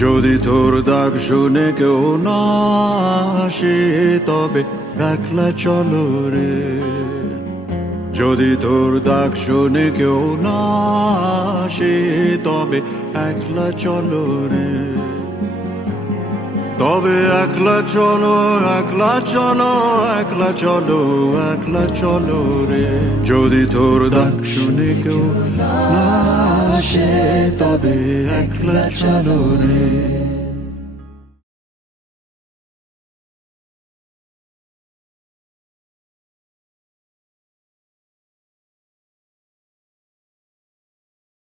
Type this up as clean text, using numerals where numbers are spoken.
যদি তোর ডাক শুনে কেউ না আসে তবে একলা চলো রে। যদি তোর ডাক শুনে কেউ না আসে তবে একলা চলো রে। তবে একলা চলো, একলা চলো, একলা চলো, একলা চলো রে। যদি তোর ডাক শুনে কেউ না আসে তবে একলা চলো রে।